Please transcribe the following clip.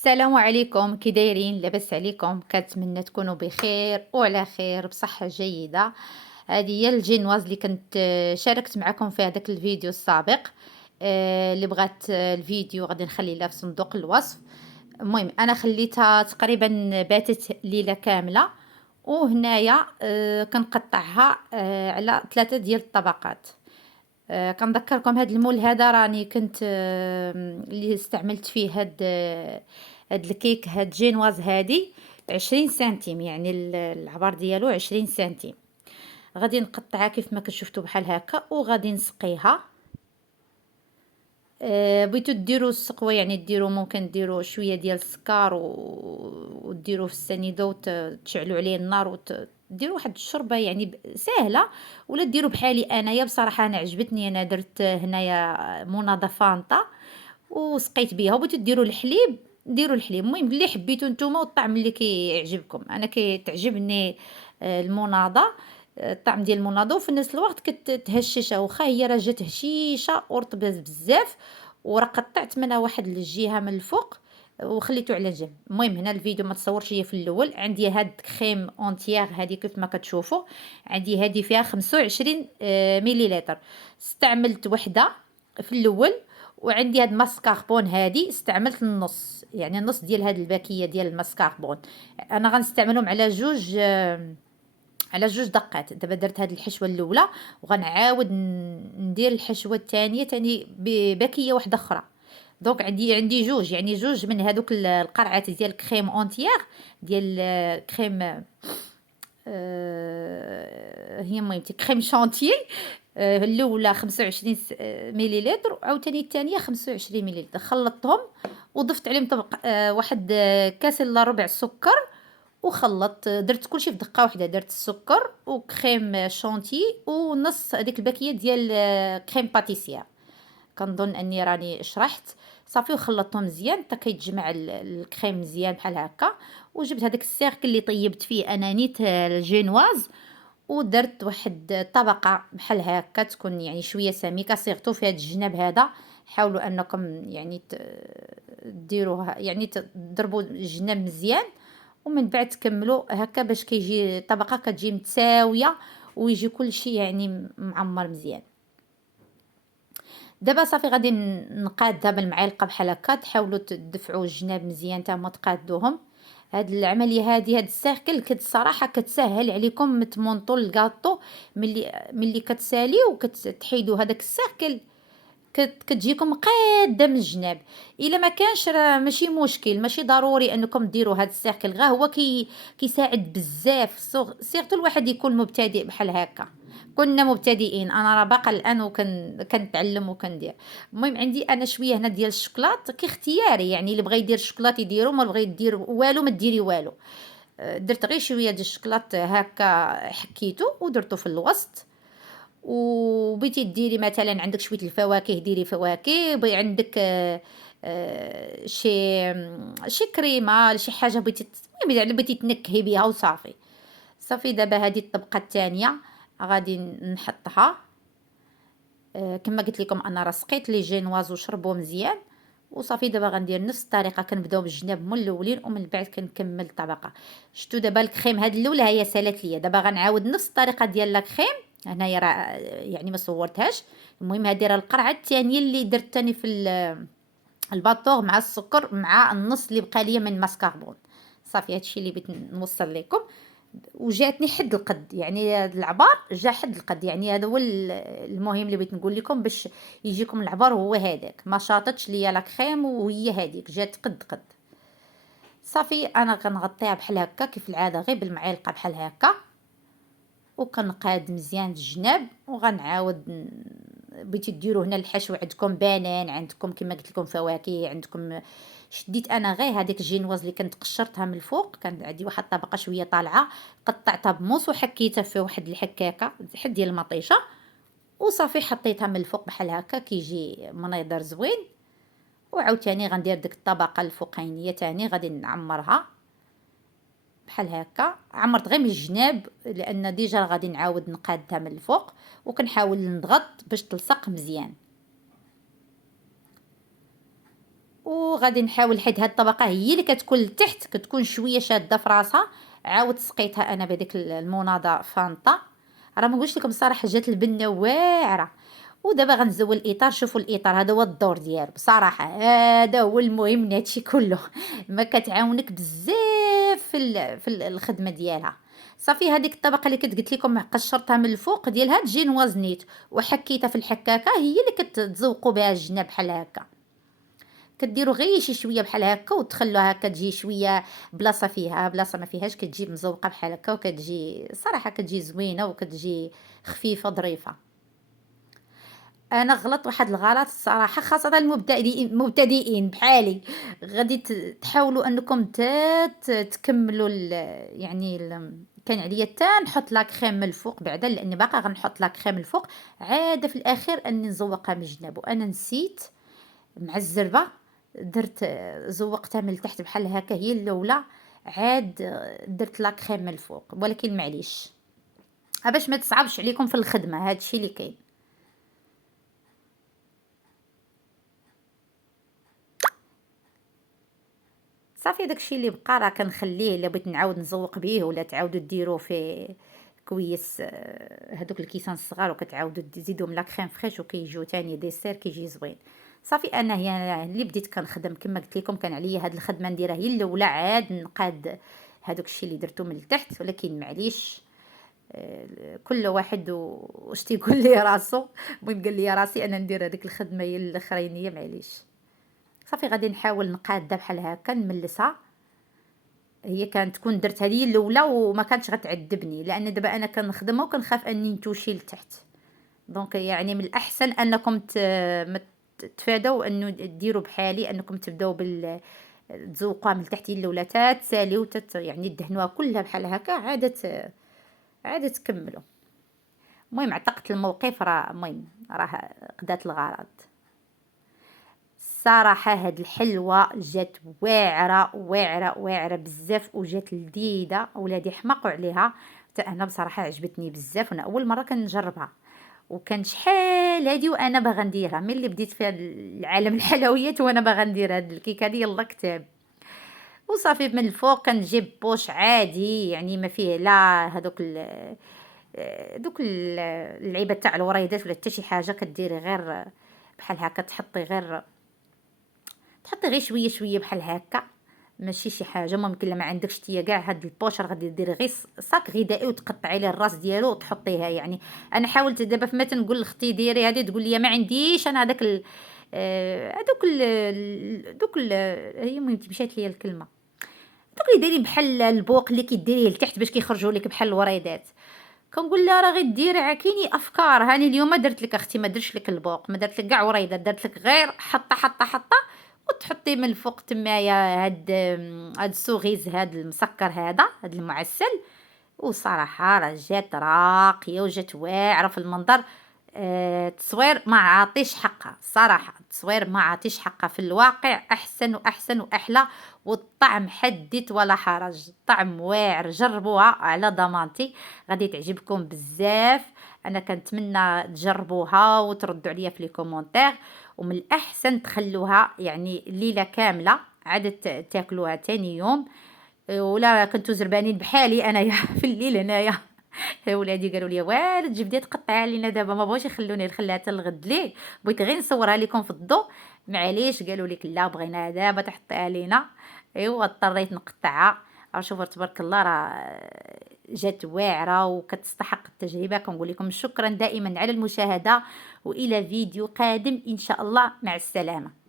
السلام عليكم، كي دايرين؟ لاباس عليكم؟ كنتمنى تكونوا بخير وعلى خير بصحة جيدة. هذه هي الجينواز اللي كنت شاركت معكم في هذاك الفيديو السابق. اللي بغات الفيديو غادي نخلي لها في صندوق الوصف. المهم انا خليتها تقريبا باتت ليلة كاملة، وهنايا كنقطعها على 3 ديال الطبقات. كنذكركم هاد المول هذا راني كنت اللي استعملت فيه هاد الكيك، هاد جينواز هادي 20 سنتيم، يعني العبار ديالو 20 سنتيم. غادي نقطعها كيف ما كنشوفتوا بحال هكا، وغادي نسقيها. بغيتو ديروا السقوه، يعني ديروا ممكن ديروا شويه ديال السكر وديروه في السنيده وتشعلوا عليه النار ديروا واحد الشربه يعني ساهله. ولا ديروا بحالي انايا، بصراحه انا عجبتني، انا درت هنايا مناضه فانطه وسقيت بيها. وبغيتو ديروا الحليب ديروا الحليب، المهم اللي حبيتو نتوما والطعم اللي كيعجبكم. انا كتعجبني المناضه، الطعم ديال المناضه، وفي نفس الوقت كتهششه، واخا هي راه جات هشيشه ورطبه بزاف، وراه قطعت منها واحد الجهه من الفوق وخليته على جنب. المهم هنا الفيديو ما تصورش هي في الاول. عندي هاد كريم اونتيير هذه كيف ما كتشوفوا، عندي هذه فيها 25 مليلتر. استعملت وحده في الاول، وعندي هاد ماسكاربون هادي استعملت النص، يعني النص ديال هاد الباكيه ديال الماسكاربون. انا غنستعملهم على جوج دقات. دابا درت هاد الحشوه الاولى، وغنعاود ندير الحشوه الثانيه تاني بباكيه واحده اخرى. دونك عندي جوج، يعني جوج من هادوك القرعات ديال كريم اونتيير، ديال كريم هي المهم كريم شانتيي. الاولى 25 مليلتر، وعاوتاني الثانيه 25 مليلتر. خلطتهم وضفت عليهم طبق واحد كاس الا ربع سكر، وخلطت. درت كلشي في دقه واحده، درت السكر وكريم شانتي ونص هذيك الباكيه ديال كريم باتيسير. كنظن اني راني شرحت. صافي وخلطتهم مزيان حتى كيتجمع الكريم مزيان بحال هكا. وجبت هذاك السيركل اللي طيبت فيه انا نيت الجينواز، ودرت واحد الطبقه بحال هكا تكون يعني شويه سميكه، صيغتو في هذا الجناب هذا. حاولوا انكم يعني ديروها، يعني تضربوا الجناب مزيان، ومن بعد تكملوا هكا باش كيجي الطبقه كتجي متساويه، ويجي كل شيء يعني معمر مزيان. دابا صافي غادي نقادها بالمعلقه بحال هكا. تحاولوا تدفعوا الجناب مزيان تما تقادوهم. هاد العمليه هاد السيركل الصراحه كتسهل عليكم تمونطوا الكاطو. ملي كتساليو وكتحيدوا هذاك السيركل كتجيكم قاده من الجناب. الا ما كانش راه ماشي مشكل، ماشي ضروري انكم ديروا هذا السيركل، غير هو كيساعد بزاف. سيرتو الواحد يكون مبتدئ بحال هكا. كنا مبتدئين، انا راه باقا الان كنتعلم وكندير. المهم عندي انا شويه هنا ديال الشوكولات كاختياري، يعني اللي بغى يدير الشوكولات يديروا، ما بغى يدير والو ما ديري والو. درت غير شويه ديال الشوكولات هكا، حكيته ودرته في الوسط. وبغيتي ديري مثلا عندك شويه الفواكه ديري فواكه، بغي عندك شي كريمه شي حاجه بغيتي، المهم اذا بغيتي تنكهي بها وصافي. صافي دابا هذه الطبقه الثانيه غادي نحطها. كما قلت لكم انا راه سقيت لي جينواز وشربوا مزيان. وصافي دابا غندير نفس الطريقه، كنبداو بالجناب من الاولين ومن بعد كنكمل الطبقه. شفتوا دابا الكريم هاد الاولى هي سالات ليا. دابا غنعاود نفس الطريقه ديال لاكريم. هنايا راه يعني ما صورتهاش. المهم هذه راه القرعه الثانيه اللي درت تاني في الباطور مع السكر مع النص اللي بقى ليا من ماسكاربون. صافي هادشي اللي بغيت نوصل لكم. وجاتني حد القد، يعني هاد العبار جا حد القد، يعني هذا هو المهم اللي بغيت نقول لكم باش يجيكم العبار هو هذاك. ما شاطتش ليا لا كريم وهي هذيك جات قد قد. صافي انا كنغطيها بحال هكا كيف العاده غير بالمعلقه بحال هكا، وكنقاد مزيان الجناب. وغنعاود بغيتي ديروا هنا الحشو عندكم بنان، عندكم كما قلت لكم فواكه، عندكم. شديت انا غير هذيك الجينواز اللي كنت قشرتها من الفوق، كان عندي واحد الطبقه شويه طالعه، قطعتها بموس وحكيتها في واحد الحكاكه حد ديال المطيشه. وصافي حطيتها من الفوق بحال هكا كيجي منيضر زوين. وعاوتاني غندير ديك الطبقه الفوقانيه تاني غادي نعمرها بحال هكا. عمرت غير من الجناب لان ديجا غادي نعاود نقادها من الفوق، وكنحاول نضغط باش تلصق مزيان. وغادي نحاول حيت هاد الطبقه هي اللي كتكون لتحت، كتكون شويه شاده في راسها. عاود سقيتها انا بهذيك المناضه فانطه. راه ما نقولش لكم الصراحه جات البنه واعره. ودابا غنزول الاطار. شوفوا الاطار هذا هو الدور ديالو بصراحه، هذا هو المهم من هادشي كله. ما كتعاونك بزاف في الخدمه ديالها. صافي هذيك الطبقه اللي كنت قلت لكم قشرتها من الفوق ديالها تجي نوازنيت وحكيتها في الحكاكه، هي اللي كتزوقوا بها الجناب بحال هكا. كديروا غير شي شويه بحال هكا وتخلوها هكا تجي شويه بلاصه فيها بلاصه ما فيهاش، كتجي مزوقه بحال هكا وكتجي صراحه كتجي زوينه وكتجي خفيفه ظريفه. انا غلط واحد الغلط الصراحه، خاصه المبتدئين بحالي. غادي تحاولوا انكم تكملوا يعني كان عليا تا نحط لا كريم من الفوق بعدا، لاني باقا غنحط لا كريم من الفوق عاده في الاخير اني نزوقها من الجناب، وانا نسيت مع الزربه. درت زوقتها من التحت بحال هكا هي الاولى، عاد درت لا كريم من الفوق، ولكن معليش باش ما تصعبش عليكم في الخدمه هادشي اللي كاين. صافي داكشي اللي بقى راه كنخليه، الا بغيت نعاود نزوق به ولا تعاودوا ديروه في كويس هادوك الكيسان الصغار وكتعاودوا تزيدوهم لا كريم فريش وكيجيو تاني ديسير كيجي زوين. صافي انا هي اللي بديت كنخدم كما قلت لكم، كان عليا هاد الخدمه نديرها هي الاولى، عاد نقاد هادوك الشيء اللي درتو من التحت، ولكن معليش كل واحد واش تيقول لي راسو. المهم قال لي راسي انا ندير هذيك الخدمه هي الاخرينيه معليش. صافي غادي نحاول نقادها بحال هكا نملسها. هي كانت تكون درت هذه الاولى وما كانتش غتعذبني، لان دابا انا كنخدمها وكنخاف اني نتوشي لتحت. دونك يعني من الاحسن انكم ما تفادوا انه ديروا بحالي، انكم تبداو تزوقوها من تحت هي الاولى تساليو يعني دهنوها كلها بحال هكا عاد تكملوا. المهم اعتقدت الموقف راه المهم راه قدات الغرض. الصراحة هاد الحلوة جات واعرة واعرة واعرة بزاف وجات لذيذة، ولادي حماقوا عليها. حتى انا بصراحة عجبتني بزاف، وانا اول مرة كنجربها، وكان شحال هادي وانا باغا نديرها من اللي بديت في العالم الحلويات وانا باغا ندير هاد الكيكه هادي يلا كتاب. وصافي من الفوق كنجيب بوش عادي يعني ما فيه لا هذوك دوك اللعيبه تاع الوريدات ولا حتى شي حاجه، كديري غير بحال هكا تحطي غير شويه شويه بحال هكا، ماشي شي حاجه ممكن لما عندكش تيا كاع هاد البوشر غادي ديري غير صاك غذائي وتقطعي ليه الراس ديالو وتحطيها. يعني انا حاولت دابا فما تنقول لاختي ديري هذه تقول لي ما عنديش انا هذاك هذوك دوك هي المهم مشات ليا الكلمه، دوك اللي دايرين بحال البوق اللي كيديريه لتحت باش كيخرجوا لك بحال الوريدات. كنقول لها راه غير ديري عاكيني افكار، هاني اليوم درت لك اختي ما درتش لك البوق، ما درت لك كاع وريده، درت لك غير حطه وتحطي من الفوق تمايا هاد السوغيز هاد المسكر هاد المعسل. وصراحه راه جات راقيه وجات واعره في المنظر. التصوير ما عاطيش حقها صراحه، التصوير ما عاطيش حقها في الواقع، احسن واحسن واحلى. والطعم حدث ولا حرج، طعم واعر، جربوها على ضمانتي غادي تعجبكم بزاف. انا كنتمنى تجربوها وتردوا عليا في لي كومونتير، ومن الاحسن تخلوها يعني ليله كامله عاد تاكلوها تاني يوم. ولا كنتو زربانين بحالي انايا في الليل هنايا. ولادي قالوا لي والد جبدي تقطعها لينا دابا، ما بغاوش يخلوني نخليها حتى الغد ليه، بغيت غير نصورها لكم في الضو. معليش قالوا لك لا بغينا دابا تحطيها لينا. ايوا اضطريت نقطعها. شوفوا تبارك الله راه جات واعره وكتستحق التجربه. كنقول لكم شكرا دائما على المشاهده، والى فيديو قادم ان شاء الله، مع السلامه.